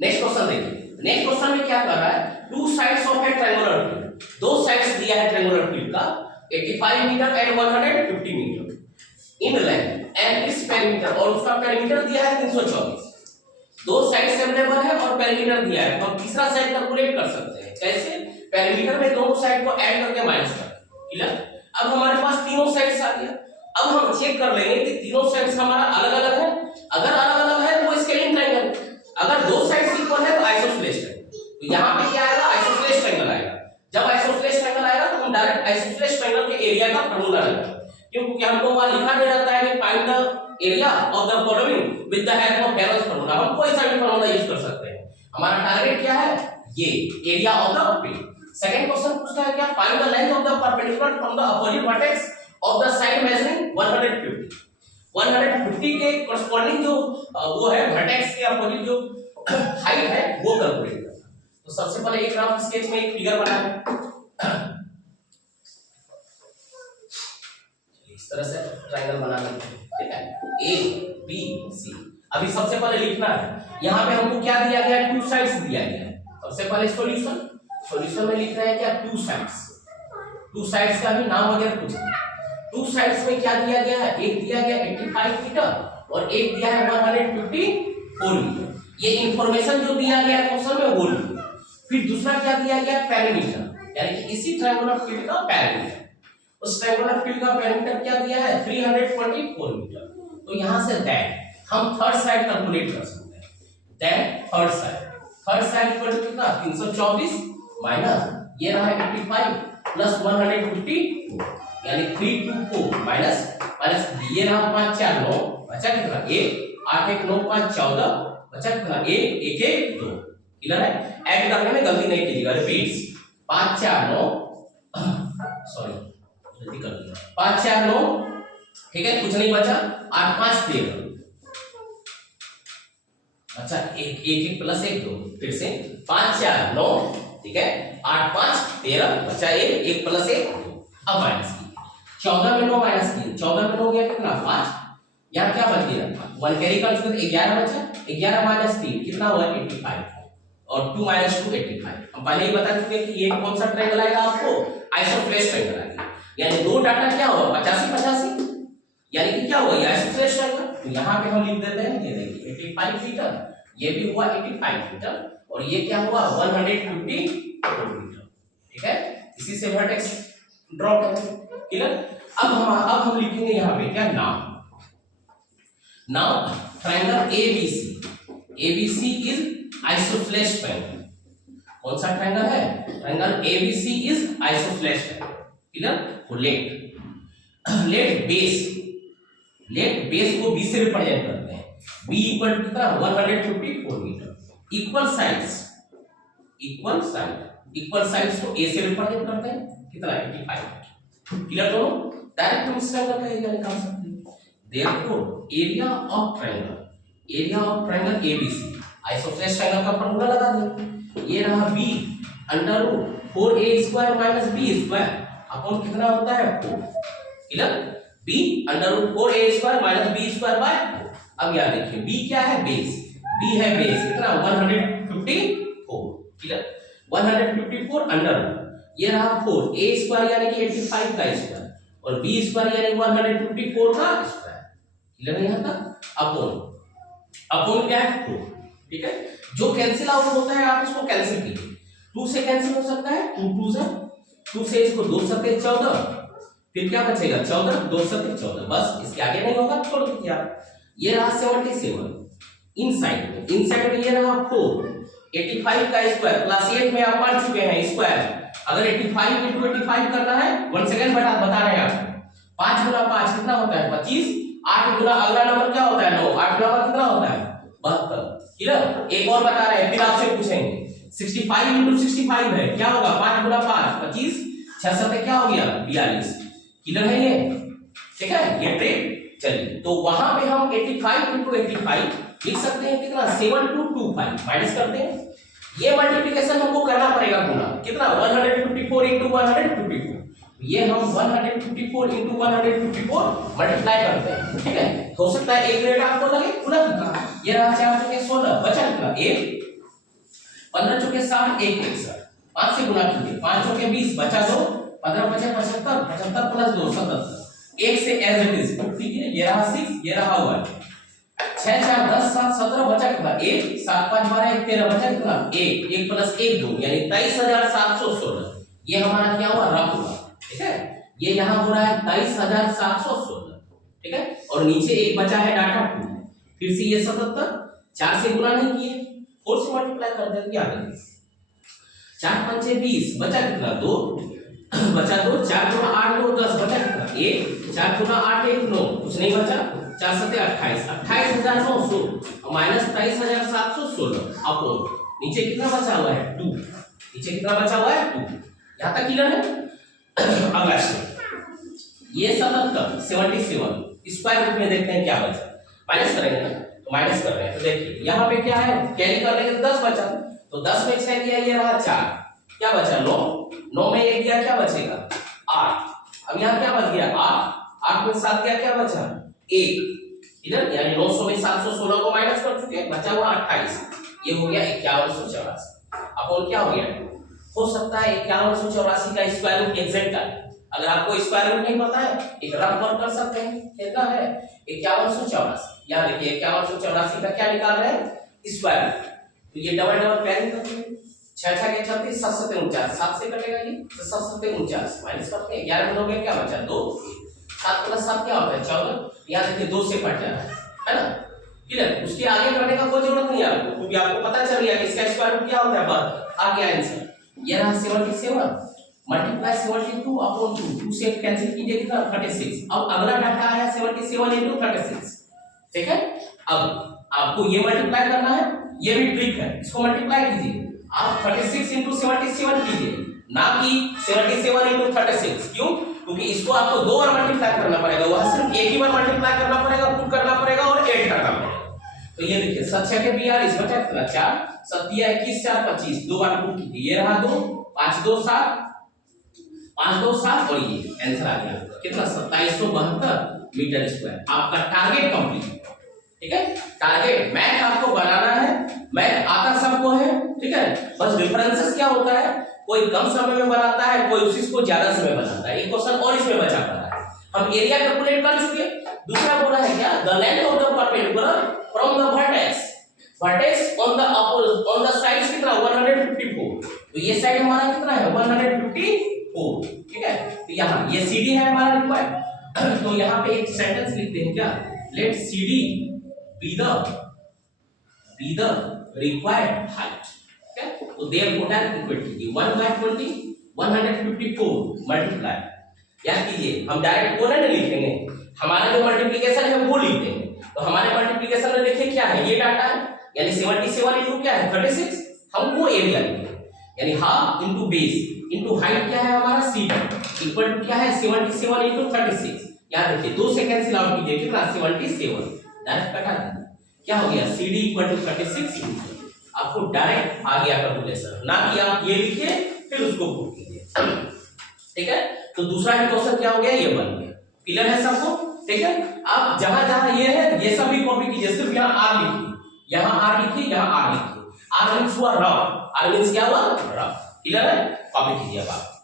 Next question देखिए, next question में क्या कर रहा है, two sides of a triangular field, दो साइड्स दिया है ट्रायंगुलर फील्ड का 85 metre and 150 metre in length and its perimeter, और उसका पेरीमीटर दिया है 324। दो साइड्स अवेलेबल है और पेरीमीटर दिया है, तो हम तीसरा साइड कैलकुलेट कर सकते हैं। कैसे? पेरीमीटर में दोनों साइड को ऐड करके माइनस कर, क्लियर। अब हमारे पास तीनों साइड्स आ गया। अब हम चेक कर लेंगे कि तीनों साइड्स हमारा अलग-अलग है। अगर अलग-अलग है तो स्केलिंग ट्रायंगल, अगर दो साइड्स इक्वल है तो आइसोसेलेस ट्रायंगल। तो यहां पे क्या आएगा? आइसोसेलेस ट्रायंगल आएगा। जब आइसोसेलेस ट्रायंगल आएगा तो हम डायरेक्ट आइसोसेलेस ट्रायंगल के एरिया का फार्मूला लगाएंगे, क्योंकि हमको वहां लिखा नहीं रहता है कि find the area of the following with the help of Harold's formula. हम कोई सा भी फार्मूला यूज कर सकते हैं। हमारा टारगेट क्या है? ये area of the field. Second question पूछता है क्या? Find the length of the perpendicular from the opposite vertex of the side measuring 150। 150 के कॉरस्पॉन्डिंग जो वो है वर्टेक्स के अपोजिट जो हाइट है वो कैलकुलेट करना। तो सबसे पहले एक ग्राफ स्केच में एक फिगर बनाएं, इस तरह से ट्रायंगल बना लेते हैं, ठीक है, ए बी सी। अभी सबसे पहले लिखना है, यहाँ पे हमको क्या दिया गया है? टू साइड्स दिया गया है। सबसे पहले सॉल्यूशन में लिख रहे हैं क्या? Two sides. टू साइड्स का भी नाम वगैरह कुछ। टू साइड्स में क्या दिया गया है? एक दिया गया 85 मीटर और एक दिया है 154 मीटर। ये इंफॉर्मेशन जो दिया गया क्वेश्चन में वो लिखो। फिर दूसरा क्या दिया गया? पेरीमीटर, यानी कि इसी ट्रायंगुलर फील्ड का पेरीमीटर। उस ट्रायंगुलर फील्ड का पेरीमीटर क्या दिया है? 324 मीटर। तो यहां से दैट हम थर्ड साइड कैलकुलेट कर सकते हैं। That third side equal to कितना? 324 माइनस ये रहा 85 प्लस 154, यानी 324 माइनस ये रहा 5 4 9, बचा कितना? 1 8 1 9 5 14, बचा कितना? 1 1 1 2। क्लियर है? ऐड करने में गलती नहीं कीजिएगा। रिपीट्स 5 4 9 सॉरी गलती कर दिया, 5 4 9, ठीक है, कुछ नहीं बचा, 8 5 13, अच्छा 1 1 प्लस 1 2, फिर से 5 4 9, ठीक है, 8 5 13, बचा 1 1 प्लस 1 2। अब माइनस की 14 में 9 माइनस की 14 में 9 हो गया कितना? 5। यहाँ क्या बच गया? 1 कैरी कर चुके, 11 बचा, 11 माइनस 3 कितना हुआ? 85 और 2 माइनस 2 85। हम पहले ही बता चुके कि ये कौन सा ट्रायंगल आएगा आपको? आइसोसेलेस ट्रायंगल आएगा। यानी दो डाटा क्या हुआ? 85 85, यानी कि क्या हुआ? ये आइसोसेलेस ट्रायंगल। तो यहाँ पे हम लिख देते हैं, ये देखिए 85 मीटर, ये भी हुआ 85 मीटर और ये क्या हुआ? 150 मीटर, ठीक है। इसी से वर्टेक्स ड्रॉ करें, क्लियर। अब हम लिखेंगे यहाँ पे क्या? Now triangle ABC is isosceles triangle. कौन सा ट्रायंगल है? Triangle ABC is isosceles triangle, clear. तो लेट बेस को B से रिप्रेजेंट करते हैं। B इक्वल टू कितना? 154 मीटर। इक्वल साइड्स को A से रिप्रेजेंट करते हैं, कितना? 85। क्लियर दोनों? डायरेक्ट हम इस ट्रायंगल का एरिया निकाल सकते हैं। Therefore area of triangle ABC, isosceles triangle का फार्मूला लगा दें। ये रहा B under root 4a² minus b² upon कितना होता है? 4। Clear? b under root 4a² minus b² by 4। अब याद देखिए b क्या है? बेस। b है बेस, कितना? 154। क्लियर? 154 अंडर रूट, ये रहा 4a² यानी कि 85 का स्क्वायर और b² यानी 154 का स्क्वायर। क्लियर है यहां तक? अपॉन क्या है? 4, ठीक है। जो कैंसिल आउट होता है आप उसको कैंसिल कीजिए। 2 से कैंसिल हो सकता है, 2 से इसको 2 सत्ते 14, फिर क्या बचेगा? 14 2 सत्ते 14, बस इसके आगे नहीं होगा, छोड़ दीजिए आप। ये रहा 77 इनसाइड में ये रहा 4 85 का स्क्वायर प्लस 8 में आप पढ़ चुके हैं स्क्वायर। अगर 85 into 85 करना है, 1 सेकंड बता रहे हैं आपको। 5 गुना 5 कितना होता है? 25। 8 गुना अगला नंबर क्या होता है? 9। 8 नंबर कितना होता है? 72। क्लियर? एक और बता रहे हैं, फिर आपसे पूछेंगे 65 into 65 है, क्या होगा? 5 गुना 5 25, 6 7 क्या हो गया? 42। क्लियर है ये? ठीक है, ये ट्रिक। चलिए, तो वहां पे हम 85 into 85 लिख सकते हैं, कितना? 7225 माइनस करते हैं। ये मल्टीप्लिकेशन हमको करना पड़ेगा गुना, कितना? 154 into 154, ये हम 154 into 154 मल्टीप्लाई करते हैं, ठीक है। हो सकता है एक मिनट आपको लगे, गुना कितना? ये रहा 4 16, बचा कितना? 1 15 चौके 60, 1 61, 5 से गुना कीजिए, 5 चौके 20, बचा 2, 15 बचे 75, 75 प्लस 2 77, 1 से एज इट इज पुट कीजिए, ये रहा 6, ये रहा 1, 6 4 10 7 17, बचा कितना 1, 7 5 12 1 13, बचा कितना 1, 1 प्लस 1 2, यानी 23716, ये हमारा क्या हुआ रफ हुआ, ठीक है। ये यहाँ हो रहा है 23716, ठीक है। और नीचे एक बचा है डाटा 2, फिर से ये 77, 4 से गुना नहीं किए, 4 से मल्टीप्लाई कर देंगे, आ गया 4 5 20, बचा कितना 2, बचा 2, 4 गुना 8 2 10, बचा कितना 1, 4 गुना 8 1 9, कुछ नहीं बचा, 4 7 28, 28900 माइनस 23716 अपॉन नीचे कितना बचा हुआ है 2, नीचे कितना बचा हुआ है 2, यहां तक क्लियर है। अगला स्टेप, ये 77 स्क्वायर रूट में देखते हैं क्या बचा, माइनस करेंगे ना, तो माइनस कर रहे हैं, तो देखिए यहाँ पे क्या है, कैरी कर लेंगे तो 10 बचा, तो 10 में 6 गया, ये रहा 4, क्या बचा 9, 9 में 1 गया, क्या बचेगा 8, अब यहाँ क्या बच गया 8, 8 में 7 गया, क्या बचा 1, इधर यानी 900 में 716 को माइनस कर चुके, बचा हुआ 28, ये हो गया 5184, अपॉन क्या हो गया, हो सकता है 5184 का स्क्वायर रूट एग्जैक्ट आए, अगर आपको स्क्वायर रूट नहीं पता है एक रफ वर्क कर सकते हैं, कितना है 5184, यहाँ देखिए 5184 का क्या निकाल रहे हैं स्क्वायर रूट, तो ये डबल डबल प्लानिंग करते हैं, 6 6 के 36 7 7 49, 7 से कटेगा ये तो 7 7 49 माइनस करते हैं, 11 में हो गया, क्या बचा 2, 7 प्लस 7 क्या होता है 14, यहाँ देखिए 2 से कट जा रहा है ना, क्लियर। उसके आगे करने का कोई जरूरत नहीं है आपको, क्योंकि आपको पता चल गया कि इसका स्क्वायर रूट क्या होता है, बस आ गया आंसर, ये रहा 77 मल्टीप्लाई 72 अपॉन 2, 2 से कैंसिल कीजिए कितना 36, अब अगला डाटा आया 77 into 36, ठीक है। अब आपको ये मल्टीप्लाई करना है, ये भी ट्रिक है, इसको मल्टीप्लाई कीजिए, आप 36 into 77 कीजिए, ना कि 77 into 36, क्यों, क्योंकि इसको आपको 2 बार मल्टीप्लाई करना पड़ेगा, वह सिर्फ एक ही बार मल्टीप्लाई करना पड़ेगा, पुट करना पड़ेगा और ऐड करना पड़ेगा। तो ये देखिए 7 6 के 42, बचा कितना 4, 7 21 4 25, 2 बार पुट कीजिए, ये रहा 2, 5 2 7, 5 2 7 और ये आंसर आ गया कितना 2772 मीटर स्क्वायर, आपका टारगेट कंप्लीट, ठीक है। टारगेट मैथ आपको बनाना है, मैथ आता सबको है, ठीक है, बस डिफरेंसेस क्या होता है, कोई कम समय में बनाता है, कोई उसी को ज्यादा समय बनाता है, एक क्वेश्चन और इसमें बचा पड़ा है, हम एरिया कैलकुलेट कर चुके, दूसरा बोला है क्या the length of the perpendicular from the vertex on the sides कितना 154, तो ये साइड हमारा कितना है 154, ठीक है। तो यहाँ ये CD है हमारा रिक्वायर्ड, तो यहाँ पे एक सेंटेंस लिखते हैं क्या, late CD be the required height, ठीक है। तो therefore डायरेक्ट इक्वेट कीजिए 1/20 154 मल्टीप्लाई, याद कीजिए हम डायरेक्ट वो नहीं लिखेंगे, हमारा जो मल्टीप्लिकेशन है वो लिख देंगे, तो हमारे मल्टीप्लिकेशन में देखिए क्या है, ये डाटा है यानी 77 इनटू क्या है 36, हम वो एरिया लिखेंगे, यानी half into base into height क्या है हमारा CD इक्वल टू क्या है 77 इनटू 36, याद रखिए 2 से कैंसिल आउट कीजिए कितना 77, डायरेक्ट कटा देना, क्या हो गया CD इक्वल टू 36, आपको डायरेक्ट आ गया कैलकुलेशन, ना कि आप ये लिखिए फिर उसको पुट कीजिए, ठीक है। तो दूसरा क्वेश्चन क्या हो गया, ये बन गया, क्लियर है सबको, ठीक है। आप जहां जहां ये है ये सब भी कॉपी कीजिए, सिर्फ यहाँ R लिखिए, यहाँ R लिखिए, यहाँ R लिखिए, R मींस हुआ रफ, R मींस क्या हुआ रफ, क्लियर है, कॉपी कीजिए आप।